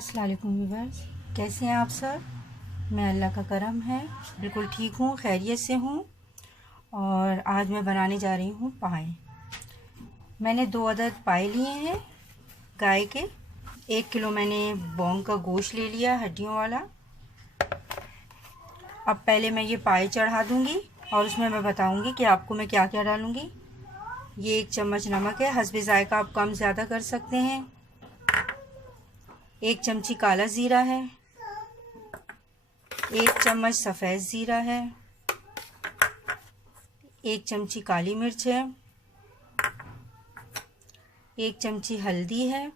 अस्सलाम वालेकुम व्यूअर्स, कैसे हैं आप सब। मैं अल्लाह का करम है बिल्कुल ठीक हूँ, खैरियत से हूँ। और आज मैं बनाने जा रही हूँ पाए। मैंने 2 अदद पाए लिए हैं गाय के। 1 किलो मैंने बोंग का गोश्त ले लिया, हड्डियों वाला। अब पहले मैं ये पाए चढ़ा दूँगी और उसमें मैं बताऊँगी कि आपको मैं क्या क्या डालूँगी। ये 1 चम्मच नमक है, हस्बे ज़ायका आप कम ज़्यादा कर सकते हैं। 1 चमची काला ज़ीरा है, 1 चम्मच सफ़ेद ज़ीरा है, 1 चमची काली मिर्च है, 1 चमची हल्दी है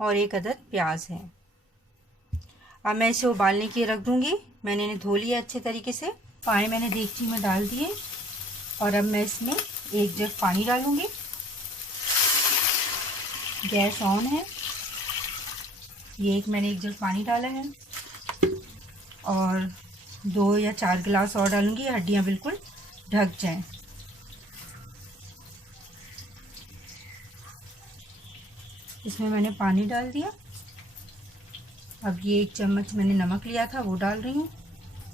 और 1 अदद प्याज है। अब मैं इसे उबालने के लिए रख दूंगी। मैंने इन्हें धो लिया अच्छे तरीके से। पाए मैंने देगची में डाल दिए और अब मैं इसमें 1 जग पानी डालूंगी। गैस ऑन है। ये मैंने 1 जग पानी डाला है और 2 या 4 गिलास और डालूंगी, हड्डियां बिल्कुल ढक जाएं। इसमें मैंने पानी डाल दिया। अब ये 1 चम्मच मैंने नमक लिया था वो डाल रही हूँ।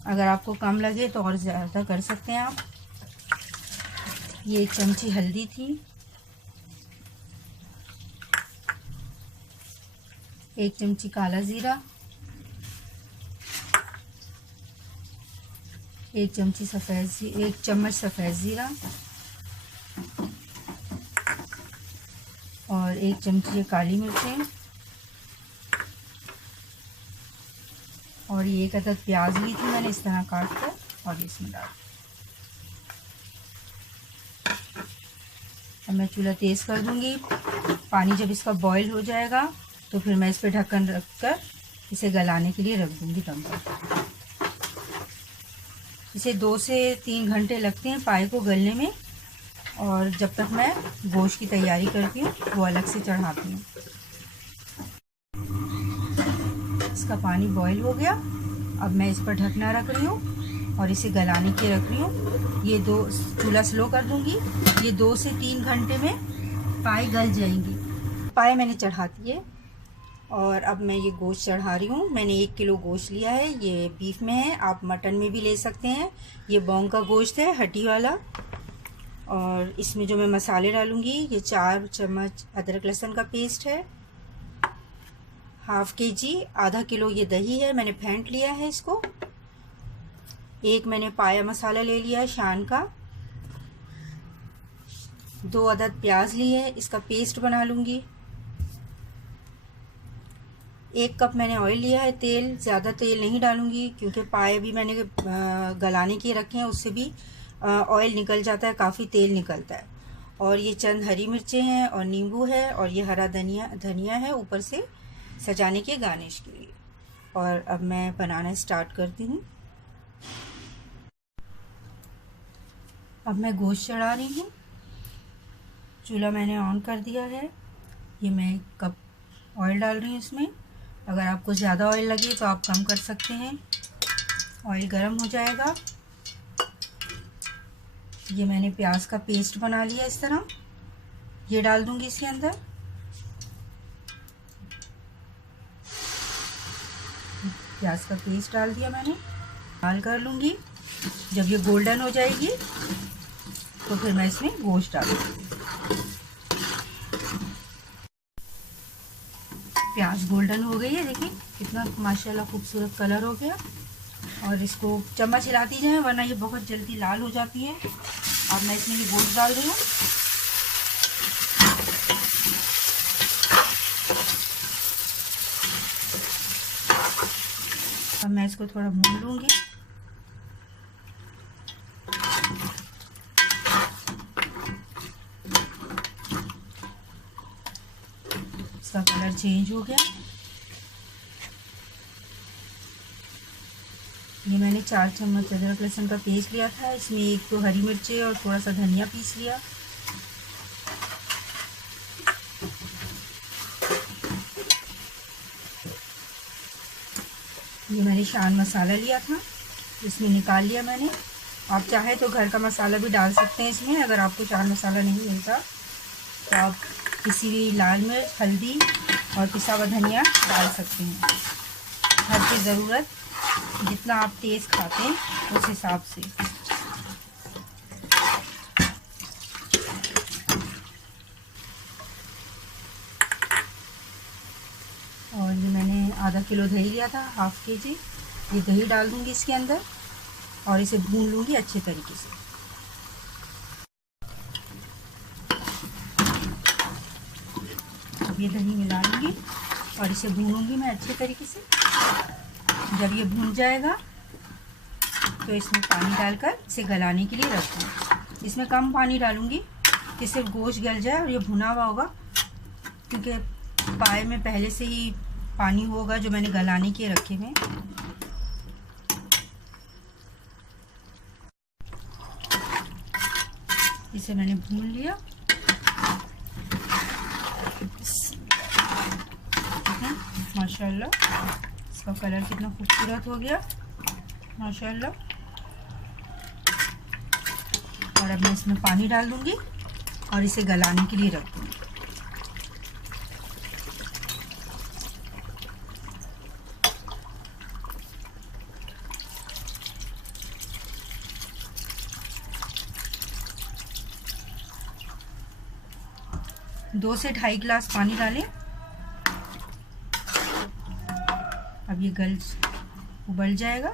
अगर आपको कम लगे तो और ज़्यादा कर सकते हैं आप। ये 1 चमची हल्दी थी, 1 चमची काला ज़ीरा, 1 चम्मच सफ़ेद ज़ीरा और 1 चमची काली मिर्चें और ये 1 अदद प्याज ली थी मैंने इस तरह काट कर और इसमें डाल। अब मैं चूल्हा तेज़ कर दूंगी। पानी जब इसका बॉईल हो जाएगा तो फिर मैं इस पर ढक्कन रख कर इसे गलाने के लिए रख दूंगी दम पर। इसे 2 से 3 घंटे लगते हैं पाए को गलने में। और जब तक मैं गोश्त की तैयारी करती हूँ वो अलग से चढ़ाती हूँ। इसका पानी बॉईल हो गया। अब मैं इस पर ढकना रख रही हूँ और इसे गलाने के रख रही हूँ। ये चूल्हा स्लो कर दूँगी। ये 2 से 3 घंटे में पाए गल जाएंगी। पाए मैंने चढ़ा दिए और अब मैं ये गोश्त चढ़ा रही हूँ। मैंने 1 किलो गोश्त लिया है। ये बीफ में है, आप मटन में भी ले सकते हैं। ये बोंग का गोश्त है, हड्डी वाला। और इसमें जो मैं मसाले डालूँगी, ये 4 चम्मच अदरक लहसुन का पेस्ट है, ½ kg आधा किलो ये दही है, मैंने फेंट लिया है इसको। 1 मैंने पाया मसाला ले लिया है शान का। 2 अदद प्याज ली है, इसका पेस्ट बना लूँगी। 1 कप मैंने ऑयल लिया है। तेल ज़्यादा तेल नहीं डालूँगी क्योंकि पाए भी मैंने गलाने के रखे हैं, उससे भी ऑयल निकल जाता है, काफ़ी तेल निकलता है। और ये चंद हरी मिर्चें हैं और नींबू है और ये हरा धनिया है ऊपर से सजाने के गार्निश के लिए। और अब मैं बनाना स्टार्ट करती हूँ। अब मैं गोश्त चढ़ा रही हूँ। चूल्हा मैंने ऑन कर दिया है। ये मैं 1 कप ऑयल डाल रही हूँ इसमें। अगर आपको ज़्यादा ऑयल लगे तो आप कम कर सकते हैं। ऑयल गर्म हो जाएगा। ये मैंने प्याज का पेस्ट बना लिया इस तरह, ये डाल दूंगी इसके अंदर। प्याज का पेस्ट डाल दिया मैंने, लाल कर लूँगी। जब ये गोल्डन हो जाएगी तो फिर मैं इसमें गोश्त डालूँगी। प्याज गोल्डन हो गई है, देखिए कितना माशाल्लाह खूबसूरत कलर हो गया। और इसको चम्मच हिलाती जाए वरना ये बहुत जल्दी लाल हो जाती है। अब मैं इसमें ये गोश्त डाल रही हूँ। अब मैं इसको थोड़ा भून लूँगी। इसका कलर चेंज हो गया। ये मैंने 4 चम्मच अदरक लहसुन का पेस्ट लिया था। इसमें 1 तो हरी मिर्चें और थोड़ा सा धनिया पीस लिया। ये मैंने शान मसाला लिया था, इसमें निकाल लिया मैंने। आप चाहे तो घर का मसाला भी डाल सकते हैं इसमें। अगर आपको शान मसाला नहीं मिलता तो आप किसी भी लाल मिर्च, हल्दी और पिसा हुआ धनिया डाल सकते हैं, घर की ज़रूरत, जितना आप तेज़ खाते हैं उस हिसाब से। और ये मैंने आधा किलो दही लिया था, हाफ केजी। ये दही डाल दूँगी इसके अंदर और इसे भून लूँगी अच्छे तरीके से। ये दही मिला लूँगी और इसे भूनूंगी मैं अच्छे तरीके से। जब ये भून जाएगा तो इसमें पानी डालकर इसे गलाने के लिए रख दूँगी। इसमें कम पानी डालूँगी कि सिर्फ गोश्त गल जाए और ये भुना हुआ होगा, क्योंकि पाए में पहले से ही पानी होगा जो मैंने गलाने के रखे हुए। इसे मैंने भून लिया। माशाल्लाह, इसका कलर कितना खूबसूरत हो गया, माशाल्लाह। और अब मैं इसमें पानी डाल दूंगी और इसे गलाने के लिए रख दूंगी। दो से 2.5 गिलास पानी डालें। अब ये उबल जाएगा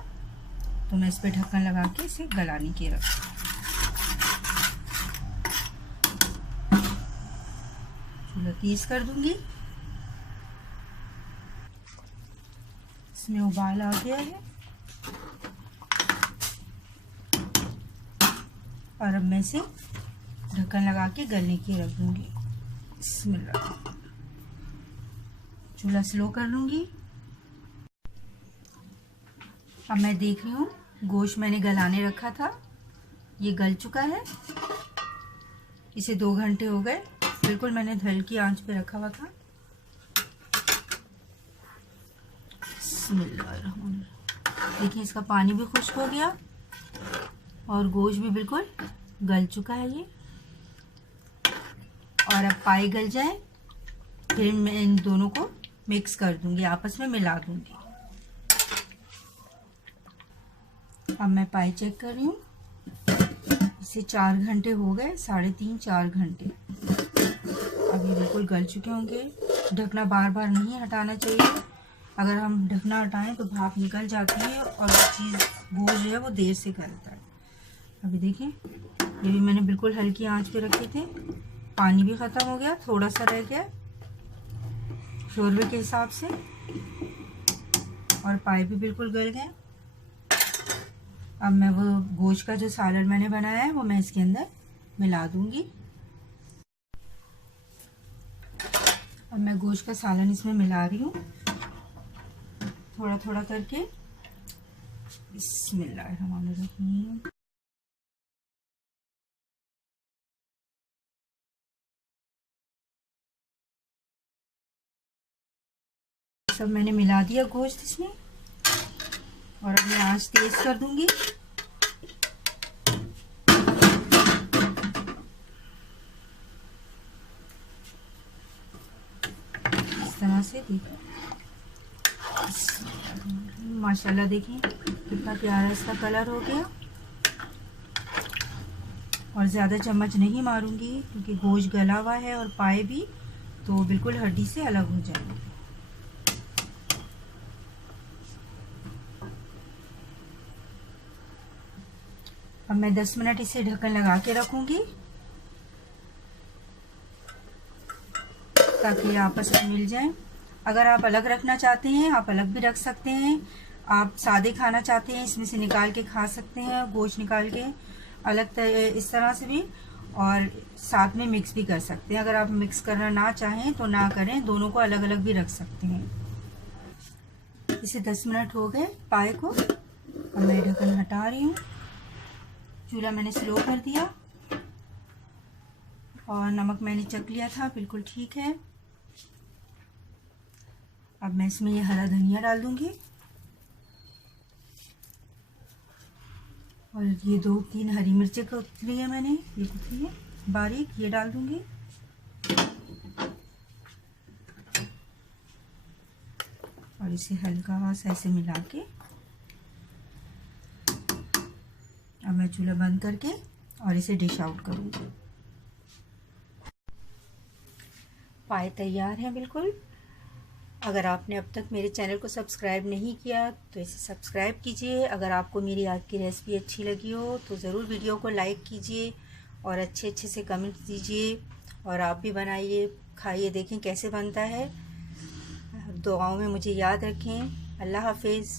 तो मैं इस पे ढक्कन लगा के इसे गलाने के रख। चूल्हा तेज कर दूंगी। इसमें उबाल आ गया है और अब मैं इसे ढक्कन लगा के गलने के रख दूंगी। बिस्मिल्लाह। चूल्हा स्लो कर लूंगी। अब मैं देख रही हूँ गोश्त मैंने गलाने रखा था, ये गल चुका है। इसे 2 घंटे हो गए, बिल्कुल मैंने हल्की आंच पे रखा हुआ था। देखिए इसका पानी भी खुश्क हो गया और गोश्त भी बिल्कुल गल चुका है ये। और अब पाए गल जाए फिर मैं इन दोनों को मिक्स कर दूंगी, आपस में मिला दूंगी। अब मैं पाए चेक कर रही हूँ, इसे 4 घंटे हो गए, 3.5-4 घंटे। अब ये बिल्कुल गल चुके होंगे। ढकना बार बार नहीं हटाना चाहिए, अगर हम ढकना हटाएं तो भाप निकल जाती है और चीज़ गोश्त जो है वो देर से गलता है। अभी देखें, ये भी मैंने बिल्कुल हल्की आंच पे रखे थे। पानी भी ख़त्म हो गया, थोड़ा सा रह गया शोरबे के हिसाब से, और पाए भी बिल्कुल गल गए। अब मैं वो गोश्त का जो सालन मैंने बनाया है वो मैं इसके अंदर मिला दूंगी। अब मैं गोश्त का सालन इसमें मिला रही हूँ थोड़ा थोड़ा करके। बिस्मिल्लाहिर्रहमानिर्रहीम। सब मैंने मिला दिया गोश्त इसमें, और अब मैं आंच तेज कर दूंगी। इस तरह से देखिए, माशाल्लाह देखिए कितना प्यारा इसका कलर हो गया। और ज़्यादा चम्मच नहीं मारूंगी क्योंकि गोश्त गला हुआ है और पाए भी तो बिल्कुल हड्डी से अलग हो जाएंगे। अब मैं 10 मिनट इसे ढक्कन लगा के रखूंगी ताकि आपस में मिल जाए। अगर आप अलग रखना चाहते हैं आप अलग भी रख सकते हैं। आप सादे खाना चाहते हैं इसमें से निकाल के खा सकते हैं, गोश्त निकाल के अलग इस तरह से भी, और साथ में मिक्स भी कर सकते हैं। अगर आप मिक्स करना ना चाहें तो ना करें, दोनों को अलग अलग भी रख सकते हैं। इसे 10 मिनट हो गए पाए को। अब मैं ढक्कन हटा रही हूँ। चूल्हा मैंने स्लो कर दिया और नमक मैंने चख लिया था, बिल्कुल ठीक है। अब मैं इसमें ये हरा धनिया डाल दूंगी और ये 2-3 हरी मिर्चें कुतरी है मैंने, ये कुतरी है बारीक, ये डाल दूंगी। और इसे हल्का सा ऐसे मिला के अब मैं चूल्हा बंद करके और इसे डिश आउट करूँगी। पाए तैयार हैं बिल्कुल। अगर आपने अब तक मेरे चैनल को सब्सक्राइब नहीं किया तो इसे सब्सक्राइब कीजिए। अगर आपको मेरी आज की रेसिपी अच्छी लगी हो तो ज़रूर वीडियो को लाइक कीजिए और अच्छे अच्छे से कमेंट दीजिए और आप भी बनाइए, खाइए, देखें कैसे बनता है। दुआओं में मुझे याद रखें। अल्लाह हाफिज़।